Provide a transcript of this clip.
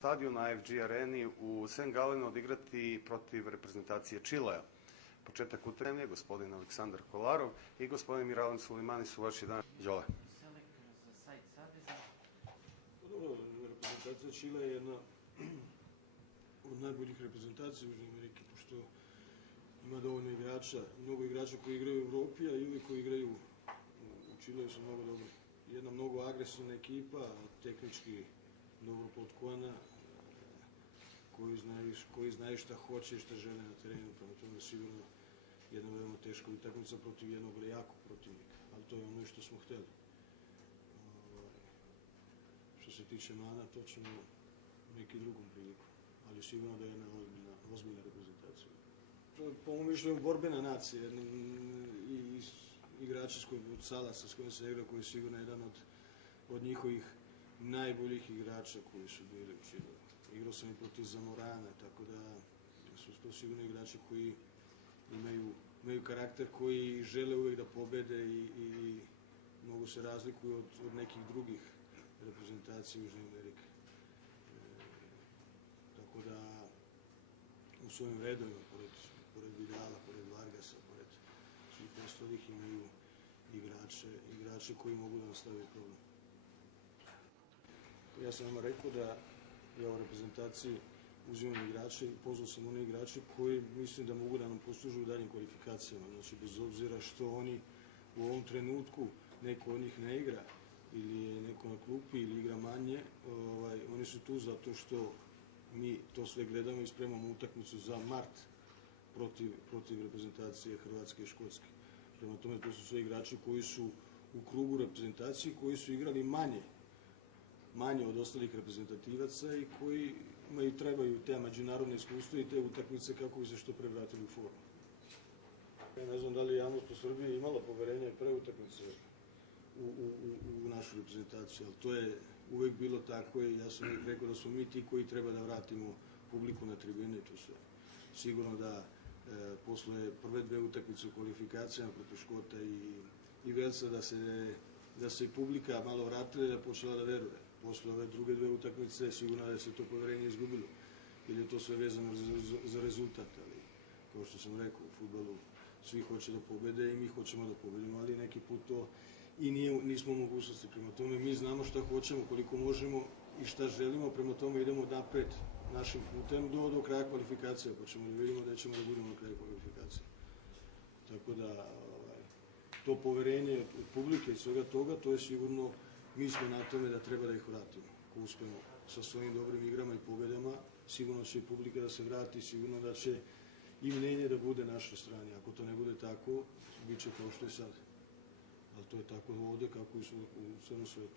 stadion na AFG areni u St. Galenu odigrati protiv reprezentacije Čilea. Početak utakmice, gospodin Aleksandar Kolarov i gospodin Miralem Sulimani su vaši dana. Đole. Selektor za sajt Saveza. Dobro, reprezentacija Čile je jedna od najboljih reprezentacija u Južnoj Ameriki, pošto ima dovoljno igrača, mnogo igrača koji igraju u Evropi, a ili koji igraju u Čileu su mnogo dobro. Jedna mnogo agresivna ekipa, tehnički dobro potkovana, koji znaju šta hoće i šta žele na terenu, prema tome sigurno jedna veoma teška utakmica protiv jednog jakog protivnika, ali to je ono što smo hteli. Što se tiče mana, to ćemo neki drugom priliku, ali sigurno da je jedna ozbiljna reprezentacija. Po mom mišljenju borbena nacija i igrači od Salasa s kojim se igra, koji je sigurno jedan od njihovih najboljih igrača koji su bili u Čileu. Igrao sam i protiv Zamorana, tako da su to sigurno igrači koji imaju karakter, koji žele uvek da pobede i mnogo se razlikuju od nekih drugih reprezentacija Južne Amerike. Tako da u svojim redovima, pored Vidala, pored Vargasa, pored svih ostalih imaju igrače koji mogu da nastavi problem. Ja sam vam rekao da ja u reprezentaciji uzimam igrače i pozvao sam one igrače koji mislim da mogu da nam poslužu u daljim kvalifikacijama. Znači, bez obzira što oni u ovom trenutku neko od njih ne igra ili je neko na klupi ili igra manje, oni su tu zato što mi to sve gledamo i spremamo utakmicu za mart protiv reprezentacije Hrvatske i Škotske. Prema tome, to su sve igrači koji su u krugu reprezentacije, koji su igrali manje od ostalih reprezentativaca i koji trebaju te međunarodne iskustva i te utakmice kako bi se što pre vratili u formu. Ja ne znam da li je javnost u Srbiji imala poverenje pre utakmice u našu reprezentaciju, ali to je uvek bilo tako i ja sam uvek rekao da smo mi ti koji treba da vratimo publiku na tribine i to sve. Sigurno da posle prve dve utakmice u kvalifikacijama protiv Škota i Velsa da se i publika malo vratila i da počela da veruje. Posle ove druge dve utakmice sigurno da se to poverenje izgubilo, jer je to sve vezano za rezultat, ali kao što sam rekao, u fudbalu svi hoće da pobede i mi hoćemo da pobedimo, ali neki put to i nismo u mogućnosti. Prema tome mi znamo šta hoćemo, koliko možemo i šta želimo, prema tome idemo napred našim putem do kraja kvalifikacija, pa ćemo da vidimo da ćemo da budemo na kraju kvalifikacija. Tako da to poverenje od publike i svega toga, to je sigurno, mi smo na tome da treba da ih vratimo. Ako uspemo sa svojim dobrim igrama i pobedama, sigurno će i publika da se vrati, sigurno da će i mnenje da bude na našoj strani. Ako to ne bude tako, bit će kao što je sad. Ali to je tako ovde kako i u celom svetu.